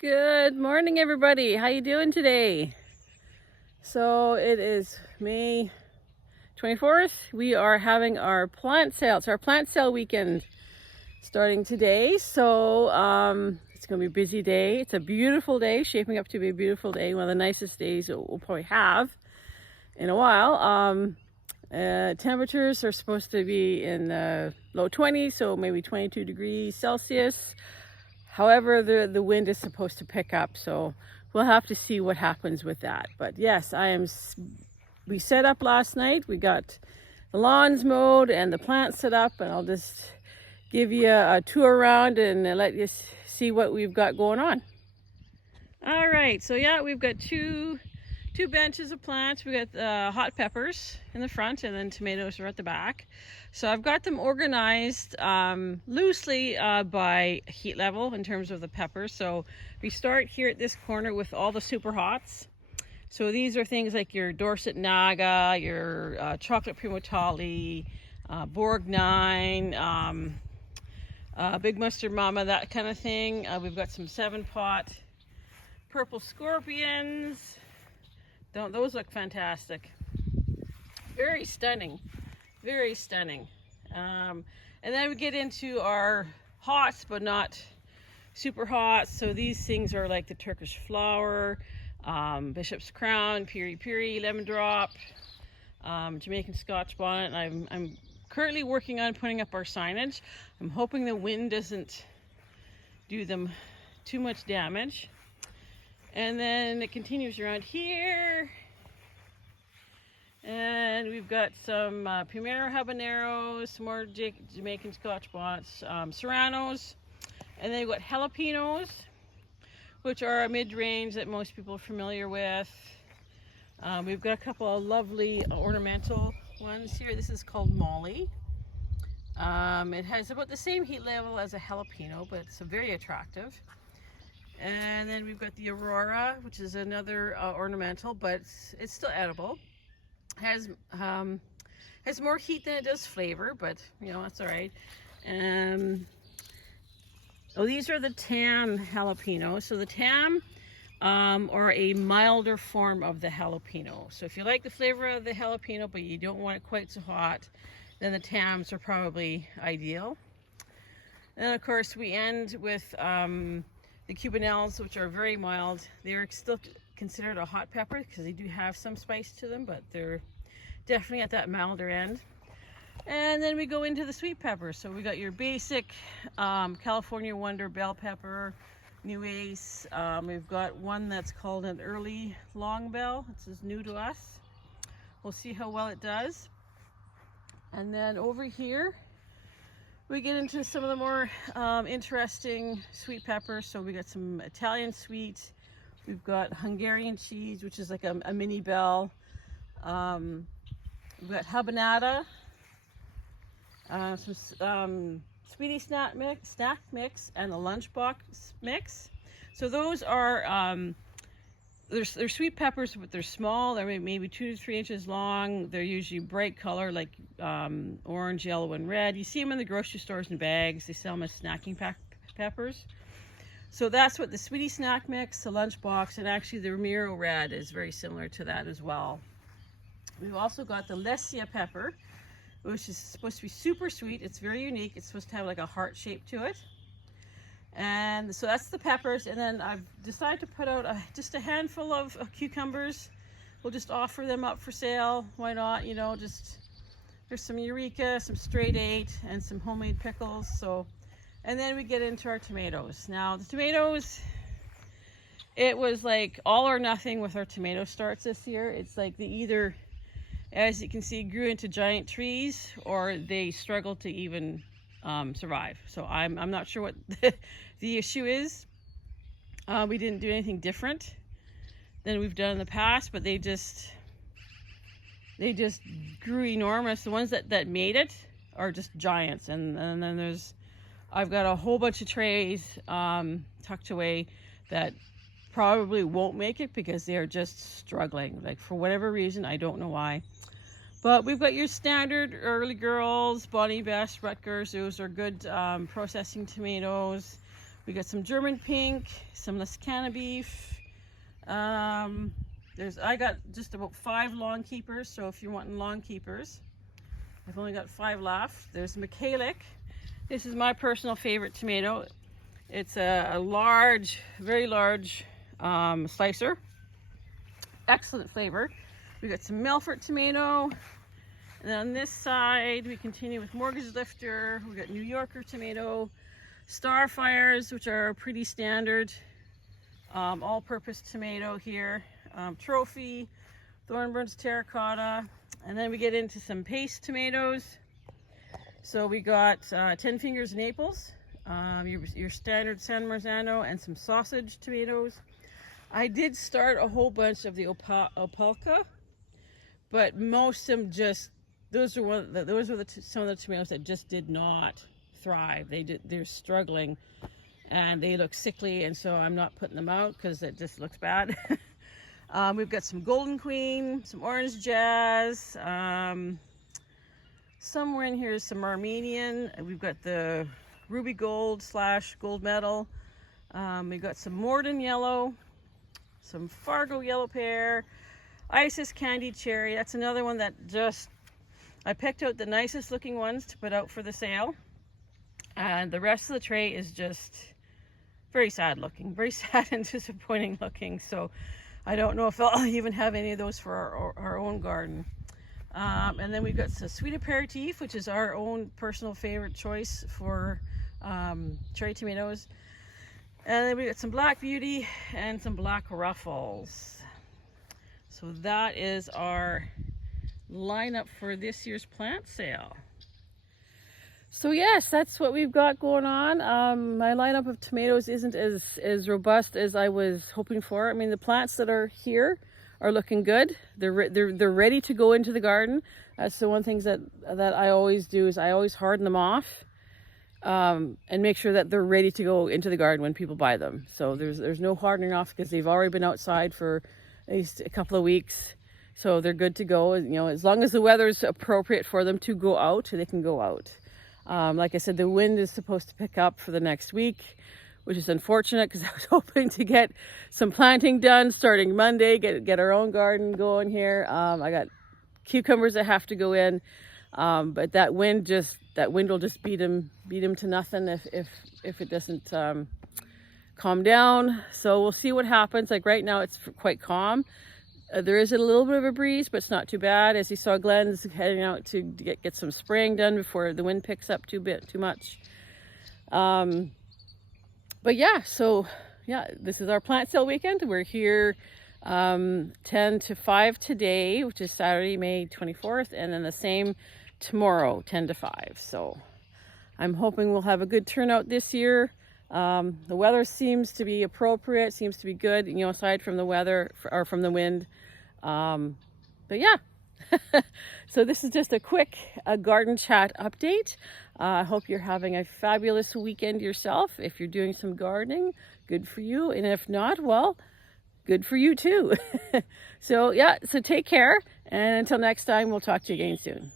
Good morning, everybody. How you doing today? So it is May 24th. We are having our plant sale. It's our plant sale weekend starting today. So it's going to be a busy day. It's a beautiful day, shaping up to be a beautiful day. One of the nicest days that we'll probably have in a while. Temperatures are supposed to be in the low 20s, so maybe 22 degrees Celsius. However, the wind is supposed to pick up, so we'll have to see what happens with that. But yes, we set up last night. We got the lawns mowed and the plants set up, and I'll just give you a tour around and let you see what we've got going on. All right, so yeah, we've got two benches of plants. We got hot peppers in the front, and then tomatoes are at the back. So I've got them organized loosely by heat level in terms of the peppers. So we start here at this corner with all the super hots. So these are things like your Dorset Naga, your chocolate primotali, Bourgogne, big mustard mama, that kind of thing. We've got some 7-pot purple scorpions. Don't those look fantastic? Very stunning, very stunning. And then we get into our hots, but not super hot. So these things are like the Turkish flower, Bishop's Crown, Piri Piri, Lemon Drop, Jamaican Scotch Bonnet. I'm currently working on putting up our signage. I'm hoping the wind doesn't do them too much damage. And then it continues around here. And we've got some Primero habaneros, some more Jamaican Scotch bonnets, serranos. And then we've got jalapenos, which are a mid-range that most people are familiar with. We've got a couple of lovely ornamental ones here. This is called Molly. It has about the same heat level as a jalapeno, but it's very attractive. And then we've got the Aurora, which is another ornamental, but it's still edible. Has more heat than it does flavor, but you know, that's all right. Oh, these are the tam jalapenos. So the tam are a milder form of the jalapeno. So if you like the flavor of the jalapeno, but you don't want it quite so hot, then the tams are probably ideal. And then of course we end with the Cubanelles, which are very mild. They're still considered a hot pepper because they do have some spice to them, but they're definitely at that milder end. And then we go into the sweet peppers. So we got your basic California Wonder bell pepper, New Ace. We've got one that's called an early long bell. This is new to us. We'll see how well it does. And then over here, we get into some of the more interesting sweet peppers. So we got some Italian sweet. We've got Hungarian cheese, which is like a mini bell. We've got habanada. Some sweetie snack mix, and the lunchbox mix. So those are they're sweet peppers, but they're small. They're maybe 2 to 3 inches long. They're usually bright color, like orange, yellow, and red. You see them in the grocery stores in bags. They sell them as snacking peppers. So that's what the sweetie snack mix, the lunchbox, and actually the Ramiro red is very similar to that as well. We've also got the Lesia pepper, which is supposed to be super sweet. It's very unique. It's supposed to have like a heart shape to it. And so that's the peppers. And then I've decided to put out just a handful of cucumbers. We'll just offer them up for sale. Why not? You know, just there's some Eureka, some straight 8, and some homemade pickles. So, and then we get into our tomatoes. Now the tomatoes, it was like all or nothing with our tomato starts this year. It's like they either, as you can see, grew into giant trees, or they struggled to even survive. So I'm not sure what the issue is. We didn't do anything different than we've done in the past, but they just grew enormous. The ones that made it are just giants, and then I've got a whole bunch of trays tucked away that probably won't make it because they are just struggling, like for whatever reason. I don't know why. But we've got your standard Early Girls, Bonnie Best, Rutgers. Those are good processing tomatoes. We got some German pink, some Lascana beef. I got just about 5 long keepers, so if you're wanting long keepers, I've only got 5 left. There's Michaelic. This is my personal favorite tomato. It's a large, very large slicer. Excellent flavor. We got some Melfort tomato. And on this side, we continue with Mortgage Lifter. We got New Yorker tomato, Starfires, which are pretty standard, all-purpose tomato here. Trophy, Thornburns Terracotta, and then we get into some paste tomatoes. So we got 10 Fingers Naples, your standard San Marzano, and some sausage tomatoes. I did start a whole bunch of the Opelka, but most of them just, some of the tomatoes that just did not thrive. They're struggling, and they look sickly, and so I'm not putting them out because it just looks bad. We've got some Golden Queen, some Orange Jazz, somewhere in here is some Armenian. We've got the Ruby Gold / Gold Medal. We've got some Morden Yellow, some Fargo Yellow Pear, Isis Candied Cherry. That's another one that I picked out the nicest looking ones to put out for the sale. And the rest of the tray is just very sad looking, very sad and disappointing looking. So I don't know if I'll even have any of those for our own garden. And then we've got some Sweet Aperitif, which is our own personal favorite choice for cherry tomatoes. And then we got some Black Beauty and some Black Ruffles. So that is our lineup for this year's plant sale. So yes, that's what we've got going on. My lineup of tomatoes isn't as robust as I was hoping for. I mean, the plants that are here are looking good. They're ready to go into the garden. That's the one thing that I always do, is I always harden them off and make sure that they're ready to go into the garden when people buy them. So there's no hardening off because they've already been outside for at least a couple of weeks. So they're good to go. You know, as long as the weather's appropriate for them to go out, they can go out. Like I said, the wind is supposed to pick up for the next week, which is unfortunate because I was hoping to get some planting done starting Monday, get our own garden going here. I got cucumbers that have to go in, but that wind will just beat them to nothing if it doesn't calm down. So we'll see what happens. Like right now, it's quite calm. There is a little bit of a breeze, but it's not too bad. As you saw, Glenn's heading out to get some spraying done before the wind picks up too much. But yeah, so yeah, this is our plant sale weekend. We're here 10 to 5 today, which is Saturday, May 24th, and then the same tomorrow, 10 to 5. So I'm hoping we'll have a good turnout this year. The weather seems to be appropriate, seems to be good, you know, aside from the weather or from the wind. But yeah, so this is just a quick garden chat update. I hope you're having a fabulous weekend yourself. If you're doing some gardening, good for you. And if not, well, good for you too. So yeah, so take care. And until next time, we'll talk to you again soon.